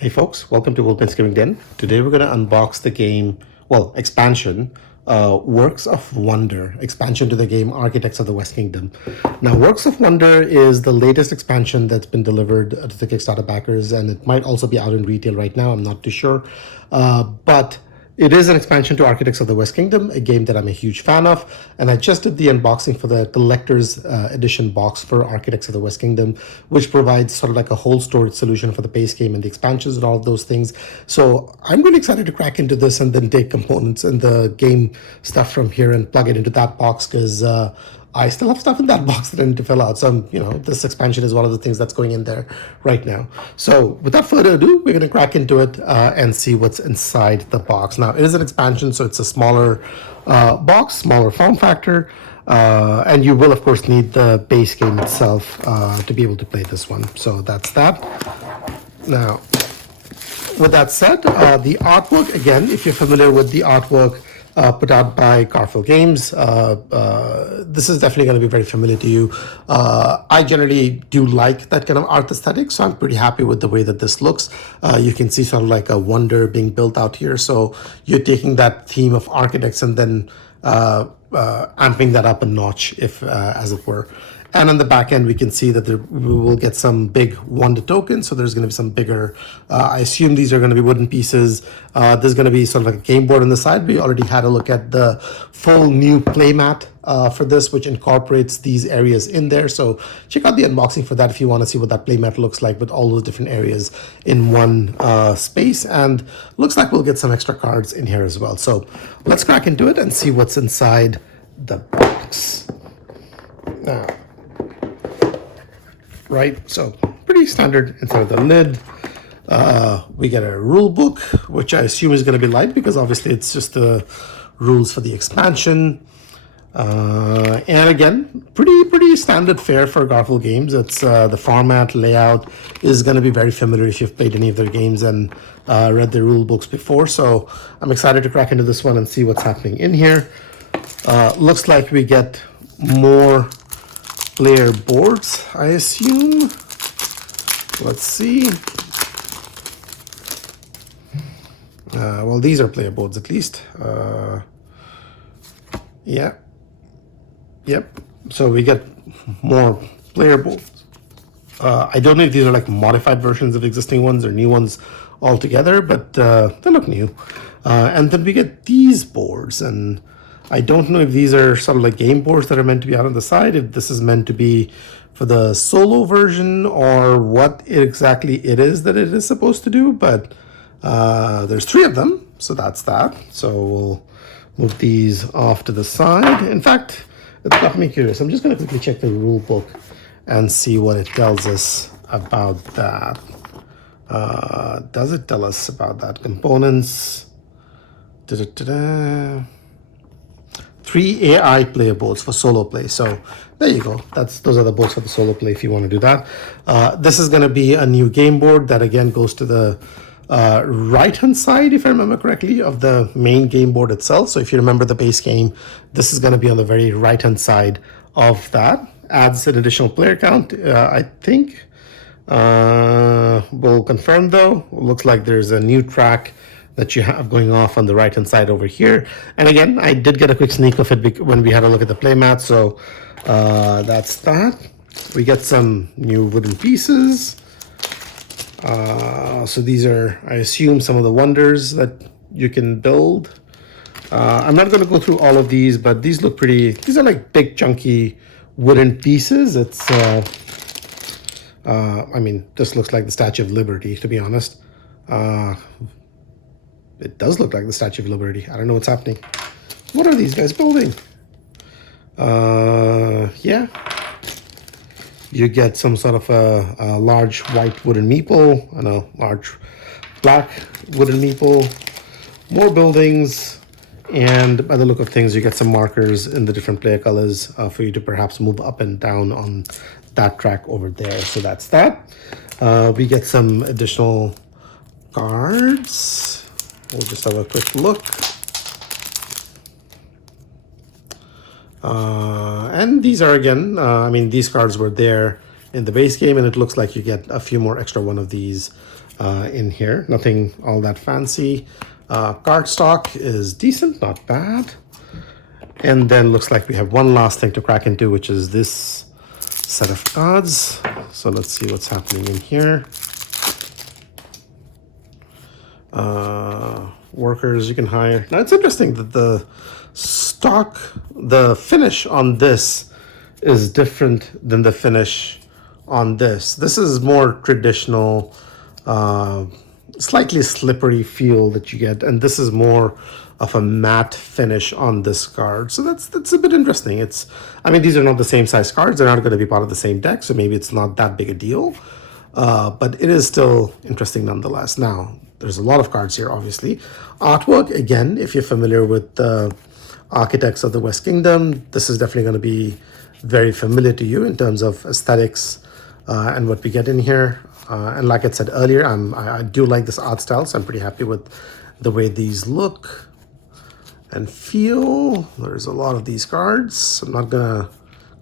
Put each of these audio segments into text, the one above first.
Hey folks, welcome to Wolfman's Gaming Den. Today we're going to unbox the game, expansion, Works of Wonder, expansion to the game Architects of the West Kingdom. Now, Works of Wonder is the latest expansion that's been delivered to the Kickstarter backers, and it might also be out in retail right now, I'm not too sure. But it is an expansion to Architects of the West Kingdom, a game that I'm a huge fan of, and I just did the unboxing for the collector's edition box for Architects of the West Kingdom, which provides sort of like a whole storage solution for the base game and the expansions and all of those things. So I'm really excited to crack into this and then take components and the game stuff from here and plug it into that box, because I still have stuff in that box that I need to fill out. So, this expansion is one of the things that's going in there right now. So without further ado, we're going to crack into it and see what's inside the box. Now, it is an expansion, so it's a smaller box, smaller form factor. And you will, of course, need the base game itself to be able to play this one. So that's that. Now, with that said, the artwork, again, if you're familiar with the artwork, put out by Garfield Games. This is definitely going to be very familiar to you. I generally do like that kind of art aesthetic, so I'm pretty happy with the way that this looks. You can see sort of like a wonder being built out here. So you're taking that theme of architects and then amping that up a notch, if as it were. And on the back end, we can see that we will get some big wonder tokens. So there's going to be some bigger, I assume these are going to be wooden pieces. There's going to be sort of like a game board on the side. We already had a look at the full new playmat for this, which incorporates these areas in there. So check out the unboxing for that if you want to see what that playmat looks like with all those different areas in one space. And looks like we'll get some extra cards in here as well. So let's crack into it and see what's inside the box. Now, right, so pretty standard inside of the lid. We get a rule book, which I assume is going to be light because obviously it's just the rules for the expansion. And again, pretty standard fare for Garfield Games. It's the format layout is going to be very familiar if you've played any of their games and read their rule books before. So I'm excited to crack into this one and see what's happening in here. Looks like we get more player boards, I assume. Let's see. Well, these are player boards at least. Yeah. Yep. So we get more player boards. I don't know if these are like modified versions of existing ones or new ones altogether, but they look new. And then we get these boards, and I don't know if these are sort of like game boards that are meant to be out on the side, if this is meant to be for the solo version or what exactly it is that it is supposed to do, but there's 3 of them, so that's that. So we'll move these off to the side. In fact, it got me curious. I'm just going to quickly check the rule book and see what it tells us about that. Does it tell us about that? Components. 3 AI player boards for solo play. So there you go. Those are the boards for the solo play if you want to do that. This is going to be a new game board that again goes to the right-hand side, if I remember correctly, of the main game board itself. So if you remember the base game, this is going to be on the very right-hand side of that. Adds an additional player count, I think. We'll confirm though. Looks like there's a new track that you have going off on the right hand side over here. And again, I did get a quick sneak of it when we had a look at the playmat. So that's that. We get some new wooden pieces. So these are, I assume, some of the wonders that you can build. I'm not going to go through all of these, but these look pretty. These are like big chunky wooden pieces. It's I mean, this looks like the Statue of Liberty, to be honest. It does look like the Statue of Liberty. I don't know what's happening. What are these guys building? Yeah. You get some sort of a large white wooden meeple and a large black wooden meeple. More buildings. And by the look of things, you get some markers in the different player colors for you to perhaps move up and down on that track over there. So that's that. We get some additional cards. We'll just have a quick look. And these are, again, I mean, these cards were there in the base game, and it looks like you get a few more extra one of these in here. Nothing all that fancy. Card stock is decent, not bad. And then looks like we have one last thing to crack into, which is this set of cards. So let's see what's happening in here. Workers you can hire. Now it's interesting that the finish on this is different than the finish on this. This is more traditional, slightly slippery feel that you get, and this is more of a matte finish on this card. So that's a bit interesting. I mean, these are not the same size cards. They're not going to be part of the same deck, so maybe it's not that big a deal. But it is still interesting nonetheless. Now, there's a lot of cards here, obviously. Artwork, again, if you're familiar with the Architects of the West Kingdom, this is definitely going to be very familiar to you in terms of aesthetics and what we get in here. And like I said earlier, I do like this art style, so I'm pretty happy with the way these look and feel. There's a lot of these cards. I'm not going to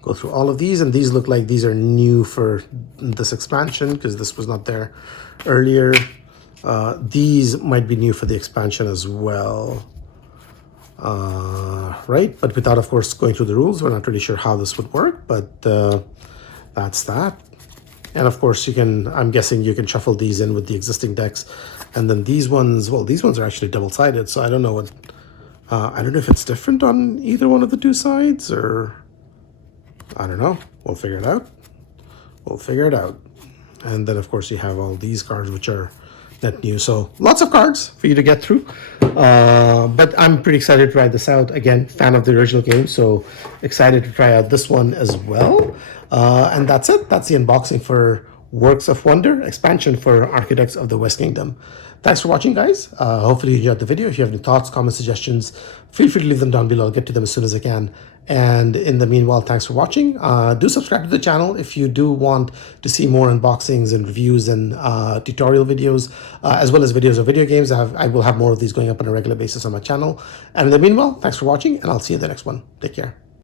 go through all of these, and these look like these are new for this expansion because this was not there earlier. These might be new for the expansion as well, right? But without, of course, going through the rules, we're not really sure how this would work, but that's that. And of course, I'm guessing you can shuffle these in with the existing decks. And then these ones, well, these ones are actually double-sided, so I don't know if it's different on either one of the two sides, or I don't know. We'll figure it out. And then, of course, you have all these cards, which are net new. So lots of cards for you to get through. But I'm pretty excited to try this out. Again, fan of the original game, so excited to try out this one as well. And that's it. That's the unboxing for Works of Wonder expansion for Architects of the West Kingdom. Thanks for watching, guys. Hopefully you enjoyed the video. If you have any thoughts, comments, suggestions, feel free to leave them down below. I'll get to them as soon as I can. And in the meanwhile, thanks for watching. Do subscribe to the channel if you do want to see more unboxings and reviews and tutorial videos, as well as videos of video games. I will have more of these going up on a regular basis on my channel. And in the meanwhile, thanks for watching, and I'll see you in the next one. Take care.